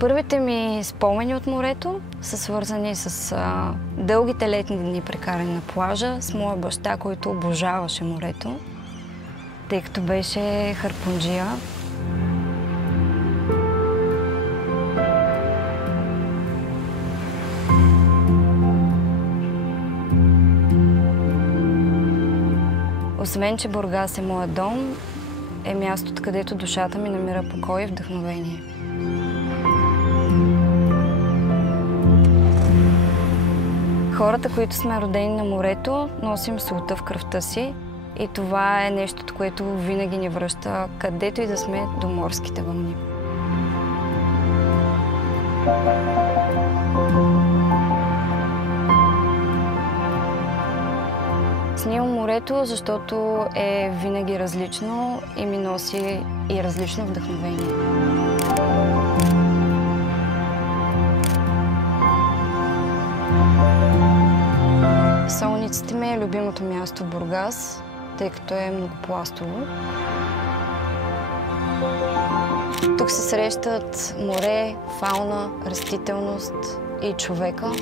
Първите ми спомени от морето са свързани с дългите летни дни, прекарани на плажа, с моя баща, който обожаваше морето, тъй като беше харпунджия. Освен, че Бургас е моят дом, е мястото, където душата ми намира покой и вдъхновение. Хората, които сме родени на морето, носим солта в кръвта си и това е нещото, което винаги ни връща, където и да сме, до морските вълни. Снимам морето, защото е винаги различно и ми носи и различно вдъхновение. Солниците ми е любимото място в Бургас, тъй като е многопластово. Тук се срещат море, фауна, растителност и човека.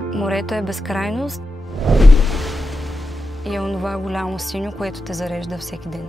Морето е безкрайност и е онова голямо синьо, което те зарежда всеки ден.